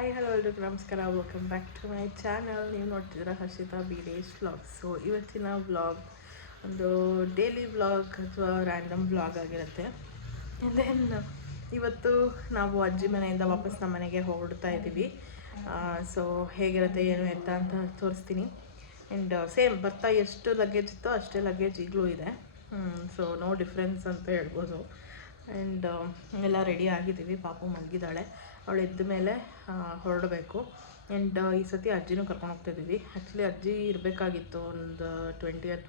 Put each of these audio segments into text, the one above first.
Hi hello ಎಲ್ರಿಗೂ ನಮಸ್ಕಾರ, welcome back to my channel. ನೀವು ನೋಡ್ತಿದ್ದೀರಾ ಹರ್ಷಿತಾ ಬಿಡೇಶ್ ವ್ಲಾಗ್. ಸೊ ಇವತ್ತಿನ ವ್ಲಾಗ್ ಒಂದು ಡೈಲಿ ವ್ಲಾಗ್ ಅಥವಾ ರ್ಯಾಂಡಮ್ ವ್ಲಾಗ್ ಆಗಿರುತ್ತೆ. ದೆನ್ ಇವತ್ತು ನಾವು ಅಜ್ಜಿ ಮನೆಯಿಂದ ವಾಪಸ್ ನಮ್ಮ ಮನೆಗೆ ಹೊರಡ್ತಾ ಇದ್ದೀವಿ. ಸೊ ಹೇಗಿರುತ್ತೆ ಏನು ಎತ್ತ ಅಂತ ತೋರಿಸ್ತೀನಿ. ಆ್ಯಂಡ್ ಸೇಮ್ ಬರ್ತಾ ಎಷ್ಟು ಲಗೇಜ್ ಇತ್ತೋ ಅಷ್ಟೇ ಲಗೇಜ್ ಈಗಲೂ ಇದೆ. ಸೊ ನೋ ಡಿಫ್ರೆನ್ಸ್ ಅಂತ ಹೇಳ್ಬೋದು. ಆ್ಯಂಡ್ ಎಲ್ಲ ರೆಡಿ ಆಗಿದ್ದೀವಿ. ಪಾಪು ಮಲಗಿದ್ದಾಳೆ, ಅವಳು ಎದ್ದ ಮೇಲೆ ಹೊರಡಬೇಕು. ಆ್ಯಂಡ್ ಈ ಸತಿ ಅಜ್ಜಿನೂ ಕರ್ಕೊಂಡು ಹೋಗ್ತಾಯಿದ್ದೀವಿ. ಆ್ಯಕ್ಚುಲಿ ಅಜ್ಜಿ ಇರಬೇಕಾಗಿತ್ತು ಒಂದು 20th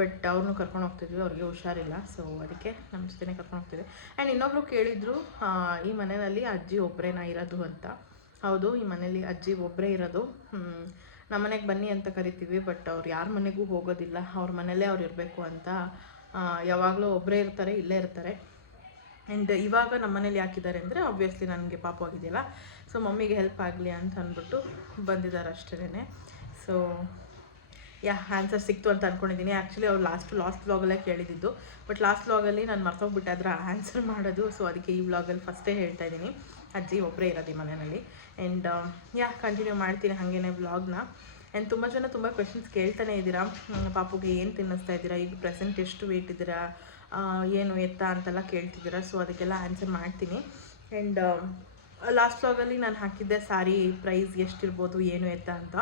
ಬಟ್ ಅವ್ರನ್ನೂ ಕರ್ಕೊಂಡು ಹೋಗ್ತಿದ್ವಿ. ಅವ್ರಿಗೆ ಹುಷಾರಿಲ್ಲ, ಸೊ ಅದಕ್ಕೆ ನಮ್ಮ ಜೊತೆನೇ ಕರ್ಕೊಂಡು ಹೋಗ್ತಿದ್ವಿ. ಆ್ಯಂಡ್ ಇನ್ನೊಬ್ರು ಕೇಳಿದರು, ಈ ಮನೆಯಲ್ಲಿ ಅಜ್ಜಿ ಒಬ್ಬರೇನಾ ಇರೋದು ಅಂತ. ಹೌದು, ಈ ಮನೇಲಿ ಅಜ್ಜಿ ಒಬ್ಬರೇ ಇರೋದು. ನಮ್ಮ ಮನೆಗೆ ಬನ್ನಿ ಅಂತ ಕರಿತೀವಿ, ಬಟ್ ಅವ್ರು ಯಾರ ಮನೆಗೂ ಹೋಗೋದಿಲ್ಲ. ಅವ್ರ ಮನೇಲೇ ಅವ್ರು ಇರಬೇಕು ಅಂತ ಯಾವಾಗಲೂ ಒಬ್ಬರೇ ಇರ್ತಾರೆ, ಇಲ್ಲೇ ಇರ್ತಾರೆ. ಆ್ಯಂಡ್ ಇವಾಗ ನಮ್ಮ ಮನೇಲಿ ಯಾಕಿದ್ದಾರೆ ಅಂದರೆ ಆಬ್ವಿಯಸ್ಲಿ ನನಗೆ ಪಾಪು ಆಗಿದೆಯಲ್ಲ, ಸೊ ಮಮ್ಮಿಗೆ ಹೆಲ್ಪ್ ಆಗಲಿ ಅಂತ ಅಂದ್ಬಿಟ್ಟು ಬಂದಿದ್ದಾರೆ ಅಷ್ಟೇ. ಸೊ ಆನ್ಸರ್ ಸಿಕ್ತು ಅಂತ ಅಂದ್ಕೊಂಡಿದ್ದೀನಿ. ಆ್ಯಕ್ಚುಲಿ ಅವ್ರು ಲಾಸ್ಟ್ ವ್ಲಾಗಲ್ಲೇ ಕೇಳಿದ್ದು, ಬಟ್ ಲಾಸ್ಟ್ ವ್ಲಾಗಲ್ಲಿ ನಾನು ಮರ್ತೋಗ್ಬಿಟ್ಟೆ ಅದರ ಆನ್ಸರ್ ಮಾಡೋದು. ಸೊ ಅದಕ್ಕೆ ಈ ವ್ಲಾಗಲ್ಲಿ ಫಸ್ಟೇ ಹೇಳ್ತಾ ಇದ್ದೀನಿ, ಅಜ್ಜಿ ಒಬ್ಬರೇ ಇರೋದು ಈ ಮನೆಯಲ್ಲಿ. ಆ್ಯಂಡ್ ಕಂಟಿನ್ಯೂ ಮಾಡ್ತೀನಿ ಹಾಗೇನೆ ವ್ಲಾಗ್ನ. ಆ್ಯಂಡ್ ತುಂಬ ಜನ ತುಂಬ ಕ್ವೆಶನ್ಸ್ ಕೇಳ್ತಾನೆ ಇದ್ದೀರಾ, ಪಾಪುಗೆ ಏನು ತಿನ್ನಿಸ್ತಾ ಇದ್ದೀರಾ, ಈಗ ಪ್ರೆಸೆಂಟ್ ಎಷ್ಟು ವೇಟ್ ಇದ್ದೀರಾ, ಏನು ಎತ್ತ ಅಂತೆಲ್ಲ ಕೇಳ್ತಿದ್ದೀರಾ. ಸೊ ಅದಕ್ಕೆಲ್ಲ ಆನ್ಸರ್ ಮಾಡ್ತೀನಿ. ಆ್ಯಂಡ್ ಲಾಸ್ಟ್ ವ್ಲಾಗಲ್ಲಿ ನಾನು ಹಾಕಿದ್ದೆ ಸಾರಿ ಪ್ರೈಸ್ ಎಷ್ಟಿರ್ಬೋದು ಏನು ಎತ್ತ ಅಂತ.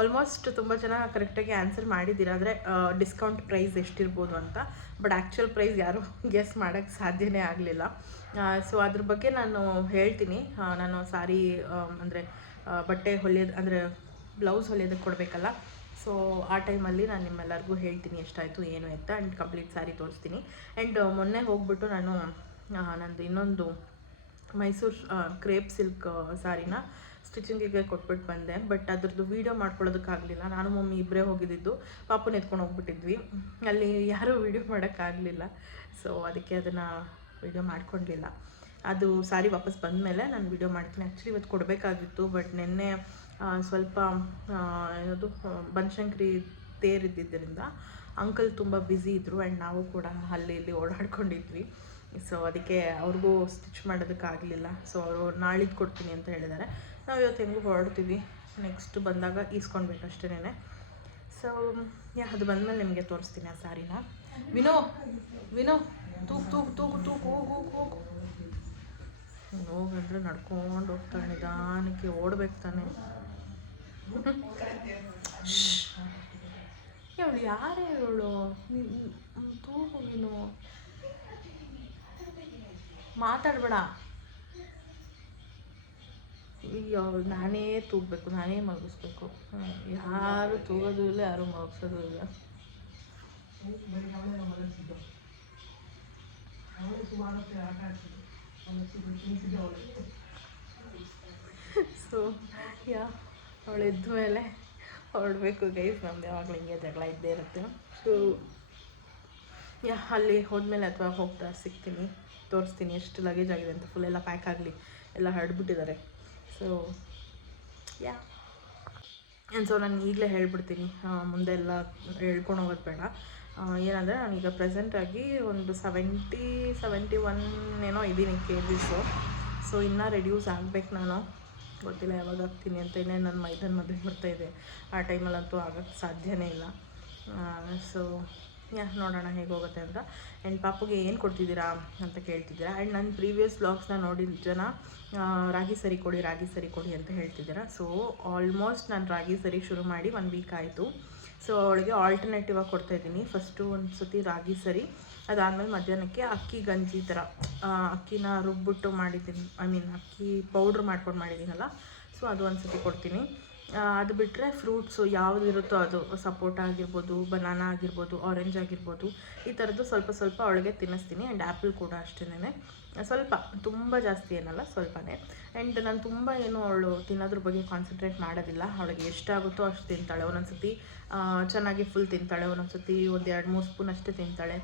ಆಲ್ಮೋಸ್ಟ್ ತುಂಬ ಜನ ಕರೆಕ್ಟಾಗಿ ಆನ್ಸರ್ ಮಾಡಿದ್ದೀರಾ, ಅಂದರೆ ಡಿಸ್ಕೌಂಟ್ ಪ್ರೈಸ್ ಎಷ್ಟಿರ್ಬೋದು ಅಂತ. ಬಟ್ ಆ್ಯಕ್ಚುಯಲ್ ಪ್ರೈಸ್ ಯಾರೂ ಗೆಸ್ ಮಾಡೋಕ್ಕೆ ಸಾಧ್ಯನೇ ಆಗಲಿಲ್ಲ. ಸೊ ಅದ್ರ ಬಗ್ಗೆ ನಾನು ಹೇಳ್ತೀನಿ. ನಾನು ಸಾರಿ ಅಂದರೆ ಬಟ್ಟೆ ಹೊಲಿಯೋದು ಅಂದರೆ ಬ್ಲೌಸ್ ಹೊಲಿಯೋದಕ್ಕೆ ಕೊಡಬೇಕಲ್ಲ, ಸೊ ಆ ಟೈಮಲ್ಲಿ ನಾನು ನಿಮ್ಮೆಲ್ಲರಿಗೂ ಹೇಳ್ತೀನಿ ಎಷ್ಟಾಯಿತು ಏನು ಎತ್ತ. ಆ್ಯಂಡ್ ಕಂಪ್ಲೀಟ್ ಸ್ಯಾರಿ ತೋರಿಸ್ತೀನಿ. ಆ್ಯಂಡ್ ಮೊನ್ನೆ ಹೋಗ್ಬಿಟ್ಟು ನಾನು ನಂದು ಇನ್ನೊಂದು ಮೈಸೂರು ಕ್ರೇಪ್ ಸಿಲ್ಕ್ ಸ್ಯಾರಿನ ಸ್ಟಿಚಿಂಗಿಗೆ ಕೊಟ್ಬಿಟ್ಟು ಬಂದೆ. ಬಟ್ ಅದ್ರದ್ದು ವೀಡಿಯೋ ಮಾಡ್ಕೊಳ್ಳೋದಕ್ಕಾಗಲಿಲ್ಲ. ನಾನು ಮಮ್ಮಿ ಇಬ್ಬರೇ ಹೋಗಿದ್ದಿದ್ದು, ಪಾಪುನ ಎತ್ಕೊಂಡು ಹೋಗ್ಬಿಟ್ಟಿದ್ವಿ. ಅಲ್ಲಿ ಯಾರೂ ವೀಡಿಯೋ ಮಾಡೋಕ್ಕಾಗಲಿಲ್ಲ, ಸೊ ಅದಕ್ಕೆ ಅದನ್ನು ವೀಡಿಯೋ ಮಾಡ್ಕೊಂಡಿಲ್ಲ. ಅದು ಸಾರಿ ವಾಪಸ್ ಬಂದಮೇಲೆ ನಾನು ವೀಡಿಯೋ ಮಾಡ್ತೀನಿ. ಆ್ಯಕ್ಚುಲಿ ಇವತ್ತು ಕೊಡಬೇಕಾಗಿತ್ತು, ಬಟ್ ನಿನ್ನೆ ಸ್ವಲ್ಪ ಏನದು ಬನಶಂಕರಿ ತೇರಿದ್ದರಿಂದ ಅಂಕಲ್ ತುಂಬ ಬ್ಯುಸಿ ಇದ್ದರು. ಆ್ಯಂಡ್ ನಾವು ಕೂಡ ಅಲ್ಲಿ ಇಲ್ಲಿ ಓಡಾಡ್ಕೊಂಡಿದ್ವಿ. ಸೊ ಅದಕ್ಕೆ ಅವ್ರಿಗೂ ಸ್ಟಿಚ್ ಮಾಡೋದಕ್ಕಾಗಲಿಲ್ಲ. ಸೊ ಅವರು ನಾಳಿದ್ದು ಕೊಡ್ತೀನಿ ಅಂತ ಹೇಳಿದ್ದಾರೆ. ನಾವು ಇವತ್ತು ಹೆಂಗೂ ಹೊರಡ್ತೀವಿ, ನೆಕ್ಸ್ಟ್ ಬಂದಾಗ ಈಸ್ಕೊಳ್ಬೇಕು ಅಷ್ಟೇ. ಸೊ ಅದು ಬಂದಮೇಲೆ ನಿಮಗೆ ತೋರಿಸ್ತೀನಿ ಆ ಸ್ಯಾರಿನ. ವಿನೋ ತೂಗು ಹೋಗು ಹೋಗಂದ್ರೆ ನಡ್ಕೊಂಡು ಹೋಗ್ತಾಳೆ, ನಿಧಾನಕ್ಕೆ ಓಡ್ಬೇಕು ತಾನೆ. ಅವಳು ಯಾರೇ ಇವಳು, ತೂಗು ನೀನು, ಮಾತಾಡಬೇಡ. ಅಯ್ಯೋ, ನಾನೇ ತೂಗಬೇಕು, ನಾನೇ ಮಗಿಸ್ಬೇಕು. ಯಾರು ತೂಗೋದು ಇಲ್ಲ, ಯಾರು ಮಗಿಸೋದು ಇಲ್ಲ. ಸೊ ಅವಳು ಎದ್ದ ಮೇಲೆ ಹೊರಡಬೇಕು ಗೈಸ್. ನಮ್ದು ಯಾವಾಗಲೂ ಹಿಂಗೆ ಜಗಳ ಇದ್ದೇ ಇರುತ್ತೆ. ಸೊ ಅಲ್ಲಿ ಹೋದ್ಮೇಲೆ ಅಥವಾ ಹೋಗ್ತಾ ಸಿಗ್ತೀನಿ, ತೋರಿಸ್ತೀನಿ ಎಷ್ಟು ಲಗೇಜ್ ಆಗಿದೆ ಅಂತ. ಫುಲ್ ಎಲ್ಲ ಪ್ಯಾಕ್ ಆಗಲಿ, ಎಲ್ಲ ಹರಡ್ಬಿಟ್ಟಿದ್ದಾರೆ. ಸೊ ಸೊ ನಾನು ಈಗಲೇ ಹೇಳ್ಬಿಡ್ತೀನಿ, ಮುಂದೆ ಎಲ್ಲ ಹೇಳ್ಕೊಂಡು ಹೋಗೋದು ಬೇಡ. ಏನಂದರೆ ನಾನೀಗ ಪ್ರೆಸೆಂಟಾಗಿ ಒಂದು 71 ಏನೋ ಇದ್ದೀನಿ KGs. ಸೊ ಇನ್ನೂ ರೆಡ್ಯೂಸ್ ಆಗಬೇಕು. ನಾನು ಗೊತ್ತಿಲ್ಲ ಯಾವಾಗ ಆಗ್ತೀನಿ ಅಂತ. ಇನ್ನೇನು ನನ್ನ ಮೈದನ ಮದುವೆ ಬರ್ತಾಯಿದೆ, ಆ ಟೈಮಲ್ಲಂತೂ ಆಗೋಕ್ಕೆ ಸಾಧ್ಯನೇ ಇಲ್ಲ. ಸೊ ನೋಡೋಣ ಹೇಗೆ ಹೋಗುತ್ತೆ ಅಂತ. ಆ್ಯಂಡ್ ಪಾಪುಗೆ ಏನು ಕೊಡ್ತಿದ್ದೀರಾ ಅಂತ ಕೇಳ್ತಿದ್ದೀರಾ. ಆ್ಯಂಡ್ ನನ್ನ ಪ್ರೀವಿಯಸ್ ವ್ಲಾಗ್ಸ್ನ ನೋಡಿದ ಜನ ರಾಗಿ ಸರಿ ಕೊಡಿ ಅಂತ ಹೇಳ್ತಿದ್ದೀರಾ. ಸೊ ಆಲ್ಮೋಸ್ಟ್ ನಾನು ರಾಗಿ ಸರಿ ಶುರು ಮಾಡಿ 1 ವೀಕ್ ಆಯಿತು. ಸೊ ಅವಳಿಗೆ ಆಲ್ಟರ್ನೇಟಿವ್ ಆಗಿ ಕೊಡ್ತಾಯಿದ್ದೀನಿ. ಫಸ್ಟು ಒಂದು ಸತಿ ರಾಗಿ ಸರಿ, ಅದಾದಮೇಲೆ ಮಧ್ಯಾಹ್ನಕ್ಕೆ ಅಕ್ಕಿ ಗಂಜಿ ಥರ ಅಕ್ಕಿನ ರುಬ್ಬಿಟ್ಟು ಮಾಡಿದ್ದೀನಿ, ಅಕ್ಕಿ ಪೌಡ್ರ್ ಮಾಡ್ಕೊಂಡು ಮಾಡಿದ್ದೀನಲ್ಲ, ಸೊ ಅದು ಒಂದು ಸತಿ ಕೊಡ್ತೀನಿ. ಅದು ಬಿಟ್ಟರೆ ಫ್ರೂಟ್ಸು ಯಾವುದಿರುತ್ತೋ ಅದು, ಸಪೋಟ ಆಗಿರ್ಬೋದು, ಬನಾನಾ ಆಗಿರ್ಬೋದು, ಆರೆಂಜ್ ಆಗಿರ್ಬೋದು, ಈ ಥರದ್ದು ಸ್ವಲ್ಪ ಅವಳಿಗೆ ತಿನ್ನಿಸ್ತೀನಿ. ಆ್ಯಂಡ್ ಆ್ಯಪಲ್ ಕೂಡ ಅಷ್ಟೇ, ಸ್ವಲ್ಪ, ತುಂಬ ಜಾಸ್ತಿ ಏನಲ್ಲ, ಸ್ವಲ್ಪನೇ. ಆ್ಯಂಡ್ ನಾನು ತುಂಬ ಏನು ಅವಳು ತಿನ್ನೋದ್ರ ಬಗ್ಗೆ ಕಾನ್ಸಂಟ್ರೇಟ್ ಮಾಡೋದಿಲ್ಲ. ಅವಳಿಗೆ ಎಷ್ಟಾಗುತ್ತೋ ಅಷ್ಟು ತಿಂತಾಳೆ. ಒಂದೊಂದು ಸತಿ ಚೆನ್ನಾಗಿ ಫುಲ್ ತಿಂತಾಳೆ, ಒಂದೊಂದು ಸತಿ 1-2-3 ಸ್ಪೂನ್ ಅಷ್ಟೇ ತಿಂತಾಳೆ.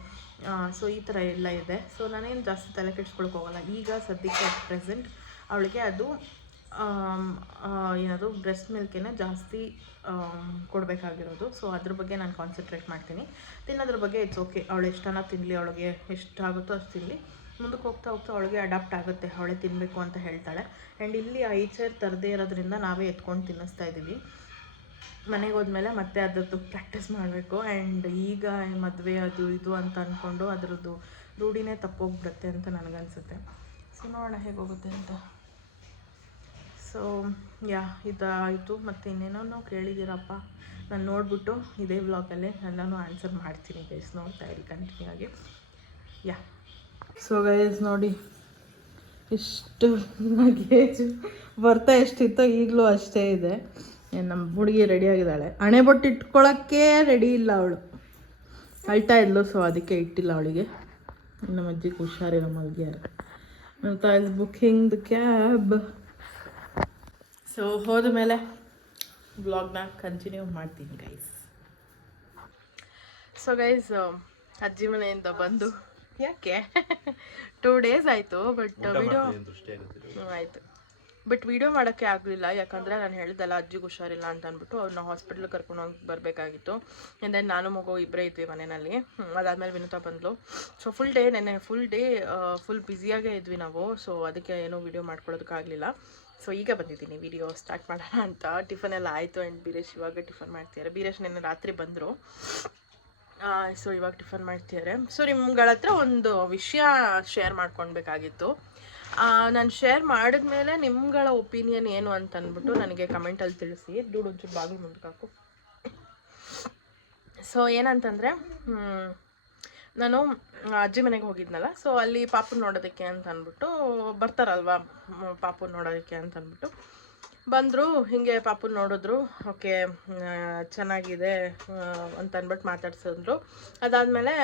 ಸೊ ಈ ಥರ ಎಲ್ಲ ಇದೆ. ಸೊ ನಾನೇನು ಜಾಸ್ತಿ ತಲೆ ಕೆಡ್ಸ್ಕೊಳಕ್ಕೆ ಹೋಗಲ್ಲ. ಈಗ ಸದ್ಯಕ್ಕೆ ಪ್ರೆಸೆಂಟ್ ಅವಳಿಗೆ ಅದು ಏನದು ಬ್ರೆಸ್ಟ್ ಮಿಲ್ಕೇ ಜಾಸ್ತಿ ಕೊಡಬೇಕಾಗಿರೋದು. ಸೊ ಅದ್ರ ಬಗ್ಗೆ ನಾನು ಕಾನ್ಸಂಟ್ರೇಟ್ ಮಾಡ್ತೀನಿ. ತಿನ್ನೋದ್ರ ಬಗ್ಗೆ ಇಟ್ಸ್ ಓಕೆ, ಅವಳು ಎಷ್ಟನ್ನ ತಿನ್ನಲಿ, ಅವಳಿಗೆ ಎಷ್ಟಾಗುತ್ತೋ ಅಷ್ಟು ತಿನ್ನಲಿ. ಮುಂದಕ್ಕೆ ಹೋಗ್ತಾ ಹೋಗ್ತಾ ಅವಳಿಗೆ ಅಡಾಪ್ಟ್ ಆಗುತ್ತೆ, ಅವಳೇ ತಿನ್ನಬೇಕು ಅಂತ ಹೇಳ್ತಾಳೆ. ಆ್ಯಂಡ್ ಇಲ್ಲಿ ಐಚರ್ ತರದೇ ಇರೋದ್ರಿಂದ ನಾವೇ ಎತ್ಕೊಂಡು ತಿನ್ನಿಸ್ತಾ ಇದ್ದೀವಿ. ಮನೆಗೆ ಹೋದ್ಮೇಲೆ ಮತ್ತೆ ಅದರದ್ದು ಪ್ರಾಕ್ಟೀಸ್ ಮಾಡಬೇಕು. ಆ್ಯಂಡ್ ಈಗ ಮದುವೆ ಅದು ಇದು ಅಂತ ಅಂದ್ಕೊಂಡು ಅದರದ್ದು ರೂಢಿನೇ ತಪ್ಪೋಗ್ಬಿಡುತ್ತೆ ಅಂತ ನನಗನ್ಸುತ್ತೆ. ಸೊ ನೋಡೋಣ ಹೇಗೆ ಹೋಗುತ್ತೆ ಅಂತ. ಸೊ ಇದಾಯಿತು. ಮತ್ತು ಇನ್ನೇನೋ ಕೇಳಿದ್ದೀರಪ್ಪ, ನಾನು ನೋಡಿಬಿಟ್ಟು ಇದೇ ವ್ಲಾಗಲ್ಲೇ ಎಲ್ಲನೂ ಆನ್ಸರ್ ಮಾಡ್ತೀನಿ ಗೈಸ್, ನೋಡ್ತಾ ಇರಿ ಕಂಟಿನ್ಯೂ ಆಗಿ. ಸೊ ಗೈಸ್ ನೋಡಿ, ಇಷ್ಟು ಲಗೇಜು ಬರ್ತಾ ಎಷ್ಟಿತ್ತೋ ಈಗಲೂ ಅಷ್ಟೇ ಇದೆ. ನಮ್ಮ ಹುಡುಗಿ ರೆಡಿಯಾಗಿದ್ದಾಳೆ, ಹಣೆ ಬೊಟ್ಟು ಇಟ್ಕೊಳ್ಳೋಕ್ಕೆ ರೆಡಿ ಇಲ್ಲ ಅವಳು, ಅಳ್ತಾ ಇದ್ಲು. ಸೊ ಅದಕ್ಕೆ ಇಟ್ಟಿಲ್ಲ ಅವಳಿಗೆ. ನಮ್ಮ ಅಜ್ಜಿಗೆ ಹುಷಾರಿರೋ ಮಲ್ಗಿಯಾರ ಅಂತ is booking the cab. So ಹೋದ ಮೇಲೆ ವ್ಲಾಗ್ನ ಕಂಟಿನ್ಯೂ ಮಾಡ್ತೀನಿ ಗೈಸ್. ಸೊ ಗೈಸ್ ಅಜ್ಜಿ ಮನೆಯಿಂದ ಬಂದು ಯಾಕೆ 2 days ಆಯಿತು, ಬಟ್ ವಿಡಿಯೋ ಆಯಿತು, ಬಟ್ ವಿಡಿಯೋ ಮಾಡೋಕ್ಕೆ ಆಗಲಿಲ್ಲ. ಯಾಕಂದರೆ ನಾನು ಹೇಳಿದೆಲ್ಲ ಅಜ್ಜಿಗೆ ಹುಷಾರಿಲ್ಲ ಅಂತ ಅಂದ್ಬಿಟ್ಟು ಅವ್ರನ್ನ ಹಾಸ್ಪಿಟ್ಲಿಗೆ ಕರ್ಕೊಂಡು ಹೋಗಿ ಬರಬೇಕಾಗಿತ್ತು. ಆ್ಯಂಡ್ ದೆನ್ ನಾನು ಮಗು ಇಬ್ಬರೇ ಇದ್ವಿ ಮನೆಯಲ್ಲಿ. ಅದಾದಮೇಲೆ ವಿನುತಾ ಬಂದಳು. ಸೊ ಫುಲ್ ಡೇ ಫುಲ್ ಬ್ಯುಸಿಯಾಗೇ ಇದ್ವಿ ನಾವು. ಸೊ ಅದಕ್ಕೆ ಏನೂ ವಿಡಿಯೋ ಮಾಡ್ಕೊಳ್ಳೋದಕ್ಕಾಗಲಿಲ್ಲ. ಸೊ ಈಗ ಬಂದಿದ್ದೀನಿ ವಿಡಿಯೋ ಸ್ಟಾರ್ಟ್ ಮಾಡೋಣ ಅಂತ. ಟಿಫನ್ ಎಲ್ಲ ಆಯಿತು. ಆ್ಯಂಡ್ ಬೀರೇಶ್ ಇವಾಗ ಟಿಫನ್ ಮಾಡ್ತಿದ್ದಾರೆ. ಬೀರೇಶ್ ನೆನ್ನೆ ರಾತ್ರಿ ಬಂದರು. ಸೊ ಇವಾಗ ಟಿಫನ್ ಮಾಡ್ತಿದ್ದಾರೆ. ಸೊ ನಿಮ್ಗಳ ಹತ್ರ ಒಂದು ವಿಷಯ ಶೇರ್ ಮಾಡ್ಕೊಳ್ಬೇಕಾಗಿತ್ತು. ನಾನು ಶೇರ್ ಮಾಡಿದ್ಮೇಲೆ ನಿಮ್ಗಳ ಒಪಿನಿಯನ್ ಏನು ಅಂತ ಅಂದ್ಬಿಟ್ಟು ನನಗೆ ಕಮೆಂಟಲ್ಲಿ ತಿಳಿಸಿ. ಒಂಚೂರು ಬಾಗಿಲು ಮುಂದಕ್ಕೆ ಹಾಕು. ಸೊ ಏನಂತಂದರೆ, ನಾನು ಅಜ್ಜಿ ಮನೆಗೆ ಹೋಗಿದ್ನಲ್ಲ. ಸೊ ಅಲ್ಲಿ ಪಾಪುನ ನೋಡೋದಕ್ಕೆ ಅಂತ ಅಂದ್ಬಿಟ್ಟು ಬರ್ತಾರಲ್ವ, ಪಾಪುನ ನೋಡೋದಕ್ಕೆ ಅಂತ ಅಂದ್ಬಿಟ್ಟು ಬಂದರು. ಹೀಗೆ ಪಾಪುನ ನೋಡಿದ್ರು. ಓಕೆ ಚೆನ್ನಾಗಿದೆ ಅಂತ ಅಂದ್ಬಿಟ್ಟು ಮಾತಾಡ್ಸಿದ್ರು. ಅದಾದಮೇಲೆ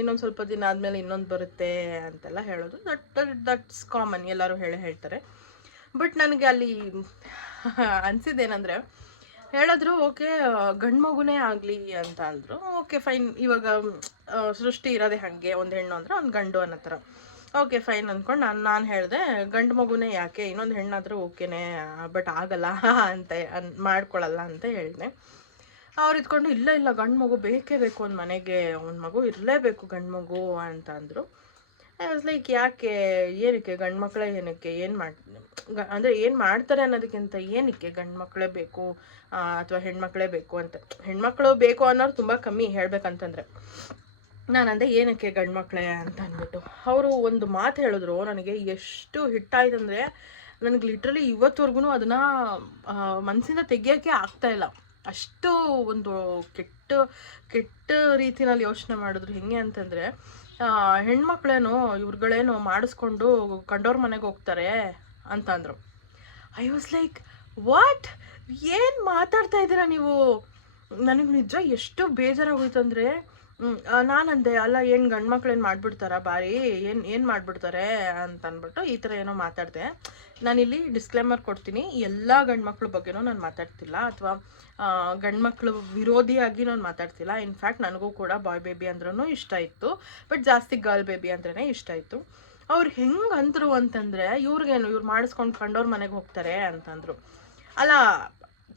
ಇನ್ನೊಂದು ಸ್ವಲ್ಪ ದಿನ ಆದಮೇಲೆ ಇನ್ನೊಂದು ಬರುತ್ತೆ ಅಂತೆಲ್ಲ ಹೇಳೋದು. ದಟ್ಸ್ ಕಾಮನ್, ಎಲ್ಲರೂ ಹೇಳ್ತಾರೆ. ಬಟ್ ನನಗೆ ಅಲ್ಲಿ ಅನಿಸಿದ್ದೇನೆಂದರೆ, ಹೇಳಿದ್ರು ಓಕೆ ಗಂಡು ಮಗುನೇ ಆಗಲಿ ಅಂತ ಅಂದರು. ಓಕೆ ಫೈನ್, ಇವಾಗ ಸೃಷ್ಟಿ ಇರೋದೇ ಹಾಗೆ, ಒಂದು ಹೆಣ್ಣು ಅಂದರೆ ಒಂದು ಗಂಡು ಅನ್ನೋ ಥರ. ಓಕೆ ಫೈನ್ ಅಂದ್ಕೊಂಡು ನಾನು ಹೇಳಿದೆ, ಗಂಡು ಮಗುನೇ ಯಾಕೆ, ಇನ್ನೊಂದು ಹೆಣ್ಣಾದರೂ ಓಕೆನೇ, ಬಟ್ ಆಗಲ್ಲ ಅಂತ ಮಾಡ್ಕೊಳ್ಳಲ್ಲ ಅಂತ ಹೇಳಿದೆ. ಅವ್ರು ಇದ್ಕೊಂಡು ಇಲ್ಲ ಗಂಡು ಮಗು ಬೇಕೇ ಬೇಕು, ಒಂದು ಮನೆಗೆ ಒಂದು ಮಗು ಇರಲೇಬೇಕು ಗಂಡು ಮಗು ಅಂತ ಅಂದರು. ಐ ವಾಸ್ ಲೈಕ್ ಯಾಕೆ, ಏನಕ್ಕೆ ಗಂಡು ಮಕ್ಕಳೇ, ಏನಕ್ಕೆ ಅಂದರೆ ಏನು ಮಾಡ್ತಾರೆ ಅನ್ನೋದಕ್ಕಿಂತ ಏನಕ್ಕೆ ಗಂಡು ಮಕ್ಕಳೇ ಬೇಕು ಅಥವಾ ಹೆಣ್ಮಕ್ಳೇ ಬೇಕು ಅಂತ. ಹೆಣ್ಮಕ್ಳು ಬೇಕು ಅನ್ನೋರು ತುಂಬ ಕಮ್ಮಿ ಹೇಳ್ಬೇಕಂತಂದರೆ. ನಾನಂದೆ ಏನಕ್ಕೆ ಗಂಡು ಮಕ್ಕಳೇ ಅಂತ ಅಂದ್ಬಿಟ್ಟು ಅವರು ಒಂದು ಮಾತು ಹೇಳಿದ್ರು. ನನಗೆ ಎಷ್ಟು ಹಿಟ್ಟಾಯ್ತಂದರೆ, ನನಗೆ ಲಿಟ್ರಲಿ ಇವತ್ತುವರೆಗೂ ಅದನ್ನು ಮನಸ್ಸಿಂದ ತೆಗಿಯೋಕ್ಕೆ ಆಗ್ತಾಯಿಲ್ಲ. ಅಷ್ಟು ಒಂದು ಕೆಟ್ಟ ರೀತಿಯಲ್ಲಿ ಯೋಚನೆ ಮಾಡಿದ್ರು. ಹೆಂಗೆ ಅಂತಂದರೆ, ಹೆಣ್ಮಕ್ಳೇನು ಇವ್ರುಗಳೇನು ಮಾಡಿಸ್ಕೊಂಡು ಕಂಡೋರ್ ಮನೆಗೆ ಹೋಗ್ತಾರೆ ಅಂತ ಅಂದರು. ಐ ವಾಸ್ ಲೈಕ್ ವಾಟ್, ಏನು ಮಾತಾಡ್ತಾ ಇದ್ದೀರಾ ನೀವು? ನನಗೆ ನಿಜ ಎಷ್ಟು ಬೇಜಾರಾಗೋಯ್ತಂದರೆ, ನಾನಂದೆ ಅಲ್ಲ ಏನು ಗಂಡು ಮಕ್ಳು ಏನು ಮಾಡಿಬಿಡ್ತಾರಾ ಬಾರಿ, ಏನು ಮಾಡಿಬಿಡ್ತಾರೆ ಅಂತ ಅಂದ್ಬಿಟ್ಟು ಈ ಥರ ಏನೋ ಮಾತಾಡಿದೆ. ನಾನಿಲ್ಲಿ ಡಿಸ್ಕ್ಲೇಮರ್ ಕೊಡ್ತೀನಿ, ಎಲ್ಲ ಗಂಡು ಮಕ್ಳ ಬಗ್ಗೆನೂ ನಾನು ಮಾತಾಡ್ತಿಲ್ಲ ಅಥವಾ ಗಂಡು ಮಕ್ಳು ವಿರೋಧಿಯಾಗಿ ನಾನು ಮಾತಾಡ್ತಿಲ್ಲ. ಇನ್ಫ್ಯಾಕ್ಟ್ ನನಗೂ ಕೂಡ ಬಾಯ್ ಬೇಬಿ ಅಂದ್ರೂ ಇಷ್ಟ ಇತ್ತು, ಬಟ್ ಜಾಸ್ತಿ ಗರ್ಲ್ ಬೇಬಿ ಅಂದ್ರೇ ಇಷ್ಟ ಇತ್ತು. ಅವ್ರು ಹೆಂಗೆ ಅಂದರು ಅಂತಂದರೆ, ಇವ್ರು ಮಾಡಿಸ್ಕೊಂಡು ಕಂಡೋರ್ ಮನೆಗೆ ಹೋಗ್ತಾರೆ ಅಂತಂದರು. ಅಲ್ಲ,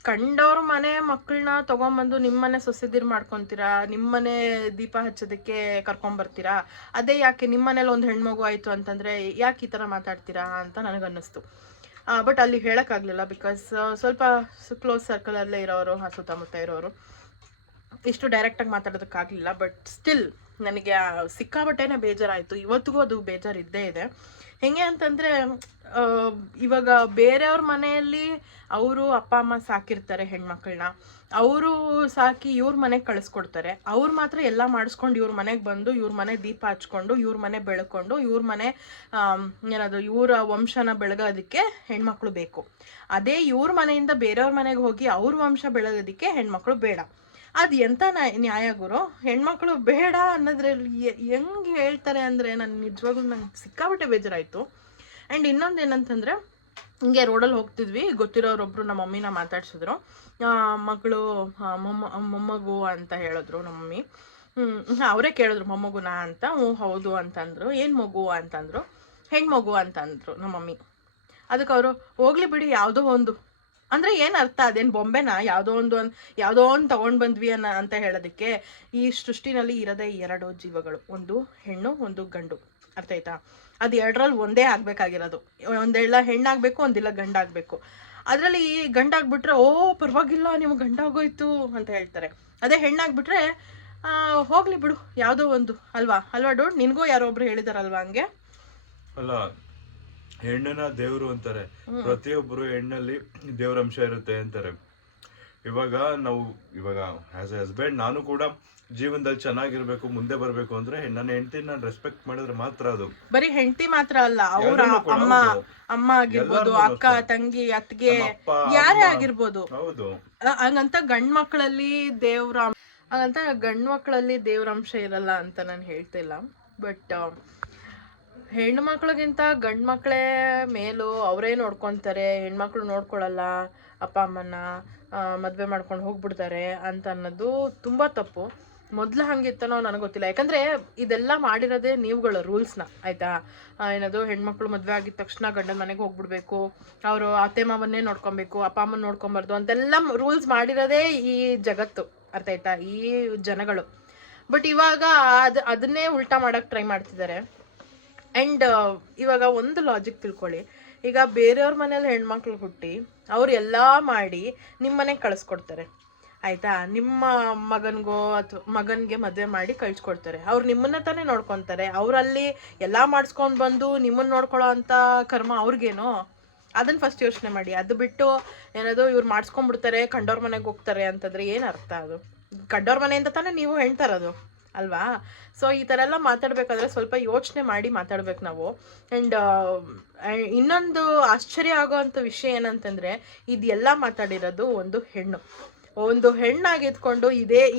ಕಂಡವ್ರ ಮನೆ ಮಕ್ಕಳನ್ನ ತೊಗೊಂಬಂದು ನಿಮ್ಮನೆ ಸೊಸೆದಿರು ಮಾಡ್ಕೊತೀರಾ, ನಿಮ್ಮನೆ ದೀಪ ಹಚ್ಚೋದಕ್ಕೆ ಕರ್ಕೊಂಬರ್ತೀರಾ. ಅದೇ ಯಾಕೆ ನಿಮ್ಮನೇಲಿ ಒಂದು ಹೆಣ್ಮಗು ಆಯಿತು ಅಂತಂದರೆ ಯಾಕೆ ಈ ಥರ ಮಾತಾಡ್ತೀರಾ ಅಂತ ನನಗನ್ನಿಸ್ತು. ಬಟ್ ಅಲ್ಲಿ ಹೇಳೋಕ್ಕಾಗಲಿಲ್ಲ, ಬಿಕಾಸ್ ಸ್ವಲ್ಪ ಕ್ಲೋಸ್ ಸರ್ಕಲಲ್ಲೇ ಇರೋರು, ಸುತ್ತಮುತ್ತ ಇರೋರು, ಇಷ್ಟು ಡೈರೆಕ್ಟಾಗಿ ಮಾತಾಡೋದಕ್ಕಾಗಲಿಲ್ಲ. ಬಟ್ ಸ್ಟಿಲ್ ನನಗೆ ಸಿಕ್ಕಾಬಟ್ಟೆನೇ ಬೇಜಾರಾಯಿತು. ಇವತ್ತಿಗೂ ಅದು ಬೇಜಾರು ಇದ್ದೇ ಇದೆ. ಹೆಂಗೆ ಅಂತಂದರೆ, ಇವಾಗ ಬೇರೆಯವ್ರ ಮನೆಯಲ್ಲಿ ಅವರು ಅಪ್ಪ ಅಮ್ಮ ಸಾಕಿರ್ತಾರೆ ಹೆಣ್ಮಕ್ಳನ್ನ, ಅವರು ಸಾಕಿ ಇವ್ರ ಮನೆಗೆ ಕಳಿಸ್ಕೊಡ್ತಾರೆ. ಅವ್ರು ಮಾತ್ರ ಎಲ್ಲ ಮಾಡಿಸ್ಕೊಂಡು ಇವ್ರ ಮನೆಗೆ ಬಂದು ಇವ್ರ ಮನೆ ದೀಪ ಹಚ್ಕೊಂಡು ಇವ್ರ ಮನೆ ಬೆಳ್ಕೊಂಡು ಇವ್ರ ಮನೆ ಏನದು ಇವರ ವಂಶನ ಬೆಳಗೋದಕ್ಕೆ ಹೆಣ್ಮಕ್ಳು ಬೇಕು. ಅದೇ ಇವ್ರ ಮನೆಯಿಂದ ಬೇರೆಯವ್ರ ಮನೆಗೆ ಹೋಗಿ ಅವ್ರ ವಂಶ ಬೆಳಗೋದಕ್ಕೆ ಹೆಣ್ಮಕ್ಳು ಬೇಡ. ಅದು ಎಂಥ ನ್ಯಾಯ ಗುರು? ಹೆಣ್ಮಕ್ಳು ಬೇಡ ಅನ್ನೋದ್ರಲ್ಲಿ ಹೆಂಗೆ ಹೇಳ್ತಾರೆ ಅಂದರೆ, ನಾನು ನಿಜವಾಗ್ಲೂ ನಂಗೆ ಸಿಕ್ಕಾಬಿಟ್ಟೆ ಬೇಜಾರಾಯಿತು. ಆ್ಯಂಡ್ ಇನ್ನೊಂದು ಏನಂತಂದರೆ, ಹಿಂಗೆ ರೋಡಲ್ಲಿ ಹೋಗ್ತಿದ್ವಿ, ಗೊತ್ತಿರೋರೊಬ್ಬರು ನಮ್ಮ ಮಮ್ಮಿನ ಮಾತಾಡ್ಸಿದ್ರು. ಮಗಳು ಮೊಮ್ಮಗು ಅಂತ ಹೇಳಿದ್ರು ನಮ್ಮ ಮಮ್ಮಿ. ಅವರೇ ಕೇಳಿದ್ರು ಮೊಮ್ಮಗುನಾ ಅಂತ. ಹೌದು ಅಂತಂದರು. ಏನು ಮಗು ಅಂತಂದರು. ಹೆಣ್ಮಗು ಅಂತಂದರು ನಮ್ಮ ಮಮ್ಮಿ. ಅದಕ್ಕೆ ಅವರು ಹೋಗ್ಲಿ ಬಿಡಿ ಯಾವುದೋ ಒಂದು ಅಂದರೆ ಏನು ಅರ್ಥ, ಅದೇನು ಬೊಂಬೆನಾ, ಯಾವುದೋ ಒಂದು ತೊಗೊಂಡು ಬಂದ್ವಿ ಅಂತ ಹೇಳೋದಕ್ಕೆ. ಈ ಸೃಷ್ಟಿನಲ್ಲಿ ಇರೋದೇ 2 ಜೀವಗಳು, ಒಂದು ಹೆಣ್ಣು ಒಂದು ಗಂಡು ಅರ್ಥ ಆಯ್ತಾ? ಅದು ಎರಡರಲ್ಲಿ ಒಂದೇ ಆಗ್ಬೇಕಾಗಿರೋದು. ಒಂದೆಲ್ಲ ಹೆಣ್ಣಾಗಬೇಕು, ಒಂದಿಲ್ಲ ಗಂಡಾಗಬೇಕು. ಅದರಲ್ಲಿ ಗಂಡಾಗ್ಬಿಟ್ರೆ ಓ ಪರವಾಗಿಲ್ಲ ನಿಮ್ಗೆ ಗಂಡಾಗೋಯ್ತು ಅಂತ ಹೇಳ್ತಾರೆ. ಅದೇ ಹೆಣ್ಣಾಗ್ಬಿಟ್ರೆ ಹೋಗ್ಲಿ ಬಿಡು ಯಾವುದೋ ಒಂದು ಅಲ್ವಾ ಡೂಡ್? ನಿನ್ಗೂ ಯಾರೋ ಒಬ್ರು ಹೇಳಿದಾರಲ್ವಾ ಹಂಗೆ? ಅಲ್ಲ, ಹೆಣ್ಣನ ದೇವ್ರು ಅಂತಾರೆ, ಪ್ರತಿಯೊಬ್ರು ಹೆಣ್ಣಲ್ಲಿ ದೇವ್ರ ಅಂಶ ಇರುತ್ತೆ ಅಂತಾರೆ. ಇವಾಗ ಆಸ್ ಎ ಹಸ್ಬೆಂಡ್ ನಾನು ಕೂಡ ಜೀವನದಲ್ಲಿ ಚೆನ್ನಾಗಿರ್ಬೇಕು, ಮುಂದೆ ಬರ್ಬೇಕು ಅಂದ್ರೆ ನನ್ನ ಹೆಂಡತಿ ನಾನು ರೆಸ್ಪೆಕ್ಟ್ ಮಾಡಿದ್ರೆ ಮಾತ್ರ. ಅದು ಬರೀ ಹೆಂಡತಿ ಮಾತ್ರ ಅಲ್ಲ, ಅವ್ರ ಅಮ್ಮ ಆಗಿರ್ಬೋದು, ಅಕ್ಕ ತಂಗಿ ಅತ್ತಿಗೆ ಯಾರೇ ಆಗಿರ್ಬೋದು. ಹೌದು. ಹಂಗಂತ ಗಂಡ್ ಮಕ್ಕಳಲ್ಲಿ ದೇವ್ರ ಅಂಶ ಇರಲ್ಲ ಅಂತ ನಾನು ಹೇಳ್ತಿಲ್ಲ. ಬಟ್ ಹೆಣ್ಣು ಮಕ್ಳಿಗಿಂತ ಗಂಡು ಮಕ್ಕಳೇ ಮೇಲು, ಅವರೇ ನೋಡ್ಕೊತಾರೆ. ಹೆಣ್ಮಕ್ಳು ನೋಡ್ಕೊಳಲ್ಲ, ಅಪ್ಪ ಅಮ್ಮನ ಮದುವೆ ಮಾಡ್ಕೊಂಡು ಹೋಗ್ಬಿಡ್ತಾರೆ ಅಂತ ಅನ್ನೋದು ತುಂಬ ತಪ್ಪು. ಮೊದಲು ಹಂಗಿತ್ತನೋ ನನಗೆ ಗೊತ್ತಿಲ್ಲ. ಯಾಕಂದರೆ ಇದೆಲ್ಲ ಮಾಡಿರೋದೇ ನೀವುಗಳು ರೂಲ್ಸ್ನ, ಆಯಿತಾ? ಏನದು ಹೆಣ್ಮಕ್ಳು ಮದುವೆ ಆಗಿದ ತಕ್ಷಣ ಗಂಡನ ಮನೆಗೆ ಹೋಗ್ಬಿಡ್ಬೇಕು, ಅವರು ಅತ್ತೆ ಮಾವನ್ನೇ ನೋಡ್ಕೊಬೇಕು, ಅಪ್ಪ ಅಮ್ಮನ ನೋಡ್ಕೊಬಾರ್ದು ಅಂತೆಲ್ಲ ರೂಲ್ಸ್ ಮಾಡಿರೋದೇ ಈ ಜಗತ್ತು, ಅರ್ಥ ಆಯ್ತಾ? ಈ ಜನಗಳು. ಬಟ್ ಇವಾಗ ಅದನ್ನೇ ಉಲ್ಟಾ ಮಾಡೋಕ್ಕೆ ಟ್ರೈ ಮಾಡ್ತಿದ್ದಾರೆ. ಆ್ಯಂಡ್ ಇವಾಗ ಒಂದು ಲಾಜಿಕ್ ತಿಳ್ಕೊಳ್ಳಿ. ಈಗ ಬೇರೆಯವ್ರ ಮನೇಲಿ ಹೆಣ್ಮಕ್ಳು ಹುಟ್ಟಿ ಅವ್ರು ಎಲ್ಲ ಮಾಡಿ ನಿಮ್ಮ ಮನೆಗೆ ಕಳಿಸ್ಕೊಡ್ತಾರೆ, ಆಯಿತಾ? ನಿಮ್ಮ ಮಗನಿಗೋ ಅಥವಾ ಮಗನಿಗೆ ಮದುವೆ ಮಾಡಿ ಕಳಿಸ್ಕೊಡ್ತಾರೆ. ಅವ್ರು ನಿಮ್ಮನ್ನ ತಾನೇ ನೋಡ್ಕೊತಾರೆ. ಅವರಲ್ಲಿ ಎಲ್ಲ ಮಾಡಿಸ್ಕೊಂಡು ಬಂದು ನಿಮ್ಮನ್ನು ನೋಡ್ಕೊಳ್ಳೋ ಅಂಥ ಕರ್ಮ ಅವ್ರಿಗೇನೋ? ಅದನ್ನು ಫಸ್ಟ್ ಯೋಚನೆ ಮಾಡಿ. ಅದು ಬಿಟ್ಟು ಏನದು ಇವ್ರು ಮಾಡಿಸ್ಕೊಂಡ್ಬಿಡ್ತಾರೆ, ಕಂಡವ್ರ ಮನೆಗೆ ಹೋಗ್ತಾರೆ ಅಂತಂದರೆ ಏನು ಅರ್ಥ? ಅದು ಕಂಡವ್ರ ಮನೆಯಿಂದ ತಾನೇ ನೀವು ಹೆಣ್ತಾರದು, ಅಲ್ವಾ? ಸೊ ಈ ಥರ ಎಲ್ಲ ಮಾತಾಡಬೇಕಾದ್ರೆ ಸ್ವಲ್ಪ ಯೋಚನೆ ಮಾಡಿ ಮಾತಾಡ್ಬೇಕು ನಾವು. ಆ್ಯಂಡ್ ಇನ್ನೊಂದು ಆಶ್ಚರ್ಯ ಆಗೋವಂಥ ವಿಷಯ ಏನಂತಂದರೆ, ಇದೆಲ್ಲ ಮಾತಾಡಿರೋದು ಒಂದು ಹೆಣ್ಣಾಗಿದ್ಕೊಂಡು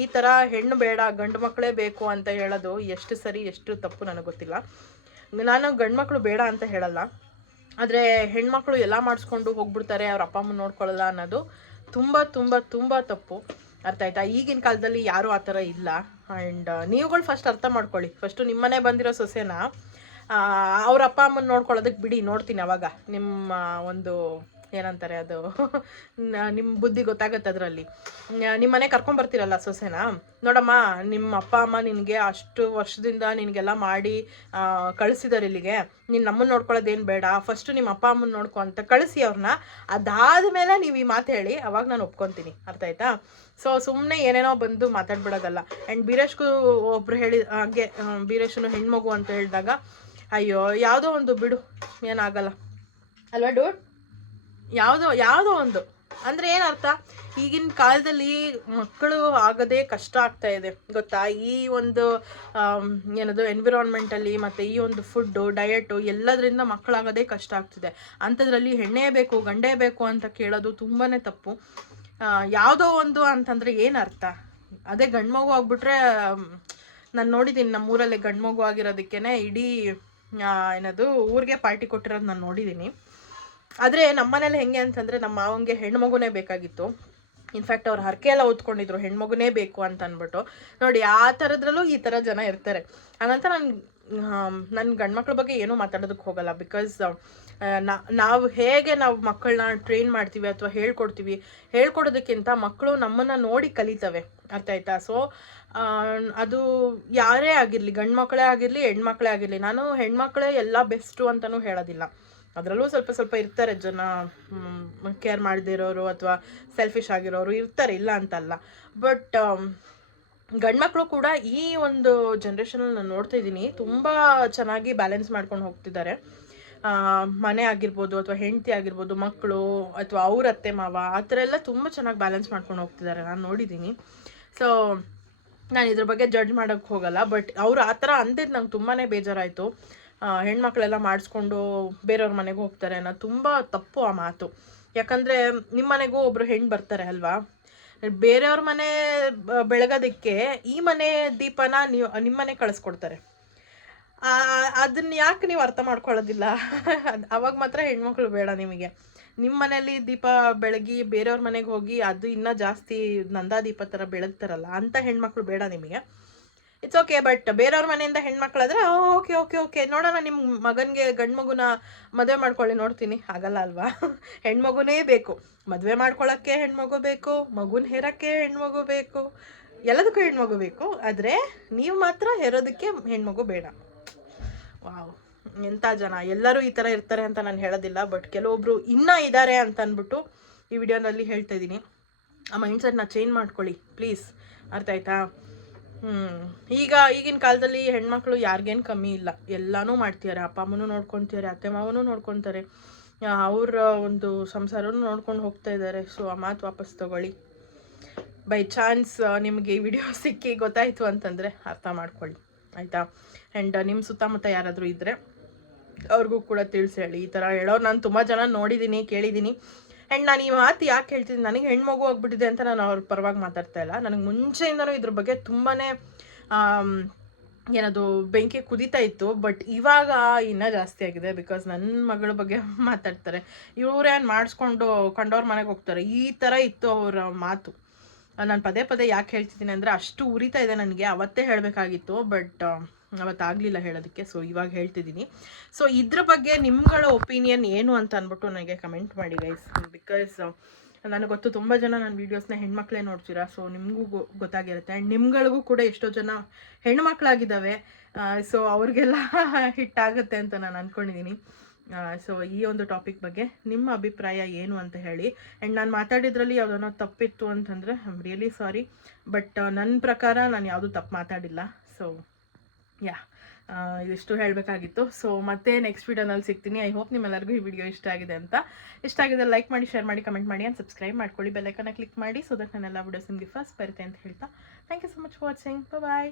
ಈ ಥರ ಹೆಣ್ಣು ಬೇಡ ಗಂಡು ಮಕ್ಕಳೇ ಬೇಕು ಅಂತ ಹೇಳೋದು ಎಷ್ಟು ಸರಿ ಎಷ್ಟು ತಪ್ಪು ನನಗೆ ಗೊತ್ತಿಲ್ಲ. ನಾನು ಗಂಡು ಮಕ್ಕಳು ಬೇಡ ಅಂತ ಹೇಳಲ್ಲ, ಆದರೆ ಹೆಣ್ಮಕ್ಳು ಎಲ್ಲ ಮಾಡಿಸ್ಕೊಂಡು ಹೋಗ್ಬಿಡ್ತಾರೆ, ಅವ್ರ ಅಪ್ಪ ಅಮ್ಮ ನೋಡ್ಕೊಳ್ಳಲ್ಲ ಅನ್ನೋದು ತುಂಬ ತುಂಬ ತುಂಬ ತಪ್ಪು, ಅರ್ಥ ಆಯ್ತಾ? ಈಗಿನ ಕಾಲದಲ್ಲಿ ಯಾರೂ ಆ ಥರ ಇಲ್ಲ. ಆ್ಯಂಡ್ ನೀವುಗಳು ಫಸ್ಟ್ ಅರ್ಥ ಮಾಡ್ಕೊಳ್ಳಿ. ಫಸ್ಟು ನಿಮ್ಮನೆ ಬಂದಿರೋ ಸೊಸೆನ ಅವ್ರ ಅಪ್ಪ ಅಮ್ಮನ ನೋಡ್ಕೊಳ್ಳೋದಕ್ಕೆ ಬಿಡಿ, ನೋಡ್ತೀನಿ ಅವಾಗ ನಿಮ್ಮ ಒಂದು ಏನಂತಾರೆ ಅದು ನಿಮ್ಮ ಬುದ್ಧಿ ಗೊತ್ತಾಗತ್ತೆ. ಅದರಲ್ಲಿ ನಿಮ್ಮ ಮನೆ ಕರ್ಕೊಂಬರ್ತೀರಲ್ಲ ಸೊಸೆನ, ನೋಡಮ್ಮ ನಿಮ್ಮ ಅಪ್ಪ ಅಮ್ಮ ನಿನಗೆ ಅಷ್ಟು ವರ್ಷದಿಂದ ನಿನಗೆಲ್ಲ ಮಾಡಿ ಕಳಿಸಿದಾರೆ ಇಲ್ಲಿಗೆ, ನೀನು ನಮ್ಮನ್ನು ನೋಡ್ಕೊಳ್ಳೋದೇನು ಬೇಡ, ಫಸ್ಟು ನಿಮ್ಮ ಅಪ್ಪ ಅಮ್ಮನ ನೋಡ್ಕೊ ಅಂತ ಕಳಿಸಿ ಅವ್ರನ್ನ. ಅದಾದಮೇಲೆ ನೀವು ಈ ಮಾತು ಹೇಳಿ, ಅವಾಗ ನಾನು ಒಪ್ಕೊತೀನಿ, ಅರ್ಥ ಆಯ್ತಾ? ಸೊ ಸುಮ್ಮನೆ ಏನೇನೋ ಬಂದು ಮಾತಾಡ್ಬಿಡೋದಲ್ಲ. ಆ್ಯಂಡ್ ಬೀರೇಶ್ಗೂ ಒಬ್ರು ಹಾಗೆ ಬೀರೇಶನು ಹೆಣ್ಮಗು ಅಂತ ಹೇಳಿದಾಗ ಅಯ್ಯೋ ಯಾವುದೋ ಒಂದು ಬಿಡು, ಏನಾಗಲ್ಲ ಅಲ್ವಾ ಡೂಡ್? ಯಾವುದೋ ಒಂದು ಅಂದರೆ ಏನರ್ಥ? ಈಗಿನ ಕಾಲದಲ್ಲಿ ಮಕ್ಕಳು ಆಗೋದೇ ಕಷ್ಟ ಆಗ್ತಾ ಇದೆ, ಗೊತ್ತಾ? ಈ ಒಂದು ಏನದು ಎನ್ವಿರಾನ್ಮೆಂಟಲ್ಲಿ ಮತ್ತು ಈ ಒಂದು ಫುಡ್ಡು ಡಯಟು ಎಲ್ಲದರಿಂದ ಮಕ್ಕಳಾಗೋದೇ ಕಷ್ಟ ಆಗ್ತಿದೆ. ಅಂಥದ್ರಲ್ಲಿ ಹೆಣ್ಣೇ ಬೇಕು ಗಂಡೇ ಬೇಕು ಅಂತ ಕೇಳೋದು ತುಂಬಾ ತಪ್ಪು. ಯಾವುದೋ ಒಂದು ಅಂತಂದರೆ ಏನರ್ಥ? ಅದೇ ಗಂಡು ಮಗು ಆಗಿಬಿಟ್ರೆ, ನಾನು ನೋಡಿದ್ದೀನಿ ನಮ್ಮೂರಲ್ಲಿ ಗಂಡು ಮಗು ಆಗಿರೋದಕ್ಕೇ ಇಡೀ ಏನದು ಊರಿಗೆ ಪಾರ್ಟಿ ಕೊಟ್ಟಿರೋದು ನಾನು ನೋಡಿದ್ದೀನಿ. ಆದರೆ ನಮ್ಮನೇಲಿ ಹೆಂಗೆ ಅಂತಂದರೆ, ನಮ್ಮ ಮಾವಂಗೆ ಹೆಣ್ಮಗುನೇ ಬೇಕಾಗಿತ್ತು. ಇನ್ಫ್ಯಾಕ್ಟ್ ಅವ್ರು ಹರಕೆ ಎಲ್ಲ ಓದ್ಕೊಂಡಿದ್ರು ಹೆಣ್ಮಗುನೇ ಬೇಕು ಅಂತ ಅಂದ್ಬಿಟ್ಟು. ನೋಡಿ, ಆ ಥರದ್ರಲ್ಲೂ ಈ ಥರ ಜನ ಇರ್ತಾರೆ. ಹಾಗಂತ ನನ್ನ ಗಂಡ್ಮಕ್ಳ ಬಗ್ಗೆ ಏನೂ ಮಾತಾಡೋದಕ್ಕೆ ಹೋಗಲ್ಲ. ಬಿಕಾಸ್ ನಾವು ಹೇಗೆ ಮಕ್ಕಳನ್ನ ಟ್ರೈನ್ ಮಾಡ್ತೀವಿ ಅಥವಾ ಹೇಳ್ಕೊಡೋದಕ್ಕಿಂತ ಮಕ್ಕಳು ನಮ್ಮನ್ನು ನೋಡಿ ಕಲಿತವೆ, ಅರ್ಥ ಆಯ್ತಾ? ಸೊ ಅದು ಯಾರೇ ಆಗಿರಲಿ, ಗಂಡು ಮಕ್ಕಳೇ ಆಗಿರಲಿ ಹೆಣ್ಮಕ್ಳೇ ಆಗಿರಲಿ, ನಾನು ಹೆಣ್ಮಕ್ಳೇ ಎಲ್ಲ ಬೆಸ್ಟು ಅಂತಲೂ ಹೇಳೋದಿಲ್ಲ. ಅದರಲ್ಲೂ ಸ್ವಲ್ಪ ಇರ್ತಾರೆ ಜನ ಕೇರ್ ಮಾಡದಿರೋರು ಅಥವಾ ಸೆಲ್ಫಿಶ್ ಆಗಿರೋರು ಇರ್ತಾರೆ, ಇಲ್ಲ ಅಂತಲ್ಲ. ಬಟ್ ಗಂಡ್ಮಕ್ಳು ಕೂಡ ಈ ಒಂದು ಜನ್ರೇಷನಲ್ಲಿ ನಾನು ನೋಡ್ತಾ ಇದ್ದೀನಿ, ತುಂಬ ಚೆನ್ನಾಗಿ ಬ್ಯಾಲೆನ್ಸ್ ಮಾಡ್ಕೊಂಡು ಹೋಗ್ತಿದ್ದಾರೆ. ಮನೆ ಆಗಿರ್ಬೋದು ಅಥವಾ ಹೆಂಡತಿ ಆಗಿರ್ಬೋದು, ಮಕ್ಕಳು ಅಥವಾ ಅವ್ರ ಅತ್ತೆ ಮಾವ, ಆ ಥರ ಎಲ್ಲ ತುಂಬ ಚೆನ್ನಾಗಿ ಬ್ಯಾಲೆನ್ಸ್ ಮಾಡ್ಕೊಂಡು ಹೋಗ್ತಿದ್ದಾರೆ, ನಾನು ನೋಡಿದ್ದೀನಿ. ಸೊ ನಾನು ಇದ್ರ ಬಗ್ಗೆ ಜಡ್ಜ್ ಮಾಡೋಕ್ಕೆ ಹೋಗಲ್ಲ. ಬಟ್ ಅವ್ರು ಆ ಥರ ಅಂದಿದ್ದು ನಂಗೆ ತುಂಬಾ ಬೇಜಾರಾಯಿತು. ಹೆಣ್ಮಕ್ಳೆಲ್ಲ ಮಾಡಿಸ್ಕೊಂಡು ಬೇರೆಯವ್ರ ಮನೆಗೆ ಹೋಗ್ತಾರೆ ಅನ್ನೋದು ತುಂಬ ತಪ್ಪು ಆ ಮಾತು. ಯಾಕಂದರೆ ನಿಮ್ಮ ಮನೆಗೂ ಒಬ್ಬರು ಹೆಣ್ಣು ಬರ್ತಾರೆ ಅಲ್ವಾ? ಬೇರೆಯವ್ರ ಮನೆ ಬೆಳಗೋದಕ್ಕೆ ಈ ಮನೆ ದೀಪನ ನಿಮ್ಮ ಮನೆ ಕಳಿಸ್ಕೊಡ್ತಾರೆ. ಅದನ್ನ ಯಾಕೆ ನೀವು ಅರ್ಥ ಮಾಡ್ಕೊಳ್ಳೋದಿಲ್ಲ? ಅವಾಗ ಮಾತ್ರ ಹೆಣ್ಮಕ್ಳು ಬೇಡ ನಿಮಗೆ. ನಿಮ್ಮ ಮನೇಲಿ ದೀಪ ಬೆಳಗಿ ಬೇರೆಯವ್ರ ಮನೆಗೆ ಹೋಗಿ ಅದು ಇನ್ನೂ ಜಾಸ್ತಿ ನಂದಾ ದೀಪ ಥರ ಬೆಳಗ್ತಾರಲ್ಲ, ಅಂಥ ಹೆಣ್ಮಕ್ಳು ಬೇಡ ನಿಮಗೆ. It's okay. ಬಟ್ ಬೇರೆಯವ್ರ ಮನೆಯಿಂದ ಹೆಣ್ಮಕ್ಳಾದ್ರೆ ಓಕೆ ನೋಡೋಣ, ನಿಮ್ಮ ಮಗನಿಗೆ ಗಂಡು ಮಗುನ ಮದುವೆ ಮಾಡ್ಕೊಳ್ಳಿ, ನೋಡ್ತೀನಿ. ಆಗಲ್ಲ ಅಲ್ವಾ? ಹೆಣ್ಮಗುನೇ ಬೇಕು, ಮದುವೆ ಮಾಡ್ಕೊಳ್ಳೋಕ್ಕೆ ಹೆಣ್ಮಗು ಬೇಕು, ಮಗುನ ಹೇರೋಕ್ಕೆ ಹೆಣ್ಮಗು ಬೇಕು, ಎಲ್ಲದಕ್ಕೂ ಹೆಣ್ಮಗು ಬೇಕು. ಆದರೆ ನೀವು ಮಾತ್ರ ಹೇರೋದಕ್ಕೆ ಹೆಣ್ಮಗು ಬೇಡ. ವಾವ್, ಎಂಥ ಜನ. ಎಲ್ಲರೂ ಈ ಥರ ಇರ್ತಾರೆ ಅಂತ ನಾನು ಹೇಳೋದಿಲ್ಲ, ಬಟ್ ಕೆಲವೊಬ್ರು ಇನ್ನೂ ಇದ್ದಾರೆ ಅಂತ ಅಂದ್ಬಿಟ್ಟು ಈ ವಿಡಿಯೋನಲ್ಲಿ ಹೇಳ್ತಾ ಇದ್ದೀನಿ. ಆ ಮೈಂಡ್ಸೆಟ್ನ ಚೇಂಜ್ ಮಾಡ್ಕೊಳ್ಳಿ ಪ್ಲೀಸ್, ಅರ್ಥ ಆಯ್ತಾ? ಈಗಿನ ಕಾಲದಲ್ಲಿ ಹೆಣ್ಮಕ್ಳು ಯಾರಿಗೇನು ಕಮ್ಮಿ ಇಲ್ಲ, ಎಲ್ಲನೂ ಮಾಡ್ತಿದ್ದಾರೆ. ಅಪ್ಪ ಅಮ್ಮನೂ ನೋಡ್ಕೊತಾರೆ, ಅತ್ತೆ ಮಾವನೂ ನೋಡ್ಕೊತಾರೆ, ಅವ್ರ ಒಂದು ಸಂಸಾರನೂ ನೋಡ್ಕೊಂಡು ಹೋಗ್ತಾ ಇದ್ದಾರೆ. ಸೊ ಆ ಮಾತು ವಾಪಸ್ ತಗೊಳ್ಳಿ. ಬೈ ಚಾನ್ಸ್ ನಿಮಗೆ ಈ ವಿಡಿಯೋ ಸಿಕ್ಕಿ ಗೊತ್ತಾಯಿತು ಅಂತಂದರೆ ಅರ್ಥ ಮಾಡ್ಕೊಳ್ಳಿ, ಆಯಿತಾ? ಆ್ಯಂಡ್ ನಿಮ್ಮ ಸುತ್ತಮುತ್ತ ಯಾರಾದರೂ ಇದ್ದರೆ ಅವ್ರಿಗೂ ಕೂಡ ತಿಳಿಸಿ ಹೇಳಿ. ಈ ಥರ ಹೇಳೋರು ನಾನು ತುಂಬ ಜನ ನೋಡಿದ್ದೀನಿ, ಕೇಳಿದ್ದೀನಿ. ಆ್ಯಂಡ್ ನಾನು ಈ ಮಾತು ಯಾಕೆ ಹೇಳ್ತಿದ್ದೀನಿ, ನನಗೆ ಹೆಣ್ಮಗು ಹೋಗ್ಬಿಟ್ಟಿದೆ ಅಂತ ನಾನು ಅವ್ರ ಪರವಾಗಿ ಮಾತಾಡ್ತಾ ಇಲ್ಲ. ನನಗೆ ಮುಂಚೆಯಿಂದನೂ ಇದ್ರ ಬಗ್ಗೆ ತುಂಬಾ ಏನದು ಬೆಂಕಿ ಕುದೀತಾ ಇತ್ತು. ಬಟ್ ಇವಾಗ ಇನ್ನೂ ಜಾಸ್ತಿ ಆಗಿದೆ. ಬಿಕಾಸ್ ನನ್ನ ಮಗಳ ಬಗ್ಗೆ ಮಾತಾಡ್ತಾರೆ, ಇವ್ರೇನು ಮಾಡಿಸ್ಕೊಂಡು ಕಂಡವ್ರ ಮನೆಗೆ ಹೋಗ್ತಾರೆ, ಈ ಥರ ಇತ್ತು ಅವರ ಮಾತು. ನಾನು ಪದೇ ಪದೇ ಯಾಕೆ ಹೇಳ್ತಿದ್ದೀನಿ ಅಂದರೆ ಅಷ್ಟು ಉರಿತಾ ಇದೆ ನನಗೆ. ಅವತ್ತೇ ಹೇಳಬೇಕಾಗಿತ್ತು, ಬಟ್ ಅವತ್ತಾಗಲಿಲ್ಲ ಹೇಳೋದಕ್ಕೆ. ಸೊ ಇವಾಗ ಹೇಳ್ತಿದ್ದೀನಿ. ಸೊ ಇದ್ರ ಬಗ್ಗೆ ನಿಮ್ಗಳ ಒಪಿನಿಯನ್ ಏನು ಅಂತ ಅಂದ್ಬಿಟ್ಟು ನನಗೆ ಕಮೆಂಟ್ ಮಾಡಿ ಗೈಸ್. ಬಿಕಾಸ್ ನನಗೆ ಗೊತ್ತು ತುಂಬ ಜನ ನನ್ನ ವೀಡಿಯೋಸ್ನ ಹೆಣ್ಮಕ್ಳೇ ನೋಡ್ತೀರಾ. ಸೊ ನಿಮಗೂ ಗೊತ್ತಾಗಿರುತ್ತೆ. ಆ್ಯಂಡ್ ನಿಮ್ಗಳಿಗೂ ಕೂಡ ಎಷ್ಟೋ ಜನ ಹೆಣ್ಮಕ್ಳಾಗಿದ್ದಾವೆ. ಸೊ ಅವ್ರಿಗೆಲ್ಲ ಹಿಟ್ಟಾಗುತ್ತೆ ಅಂತ ನಾನು ಅಂದ್ಕೊಂಡಿದ್ದೀನಿ. ಸೊ ಈ ಒಂದು ಟಾಪಿಕ್ ಬಗ್ಗೆ ನಿಮ್ಮ ಅಭಿಪ್ರಾಯ ಏನು ಅಂತ ಹೇಳಿ. ಆ್ಯಂಡ್ ನಾನು ಮಾತಾಡಿದ್ರಲ್ಲಿ ಯಾವುದೋ ತಪ್ಪಿತ್ತು ಅಂತಂದರೆ I am really sorry. But ನನ್ನ ಪ್ರಕಾರ ನಾನು ಯಾವುದೂ ತಪ್ಪು ಮಾತಾಡಿಲ್ಲ. ಸೊ ಯಾ, ಇದಿಷ್ಟು ಹೇಳಬೇಕಾಗಿತ್ತು. ಸೊ ಮತ್ತೆ ನೆಕ್ಸ್ಟ್ ವೀಡಿಯೋನಲ್ಲಿ ಸಿಗ್ತೀನಿ. ಐ ಹೋಪ್ ನಿಮ್ಮೆಲ್ಲರಿಗೂ ಈ ವಿಡಿಯೋ ಇಷ್ಟ ಆಗಿದೆ ಅಂತ. ಇಷ್ಟ ಆಗಿದೆ ಲೈಕ್ ಮಾಡಿ, ಶೇರ್ ಮಾಡಿ, ಕಮೆಂಟ್ ಮಾಡಿ, ಆ್ಯಂಡ್ ಸಬ್ಸ್ಕ್ರೈಬ್ ಮಾಡ್ಕೊಳ್ಳಿ. ಬೆಲ್ಲೈಕನ್ನ ಕ್ಲಿಕ್ ಮಾಡಿ, ಸೊ ದಟ್ ನನ್ನೆಲ್ಲ ವಿಡಿಯೋಸ್ ನಿಮಗೆ ಫಸ್ಟ್ ಬರುತ್ತೆ ಅಂತ ಹೇಳ್ತಾ thank you so much for watching. Bye.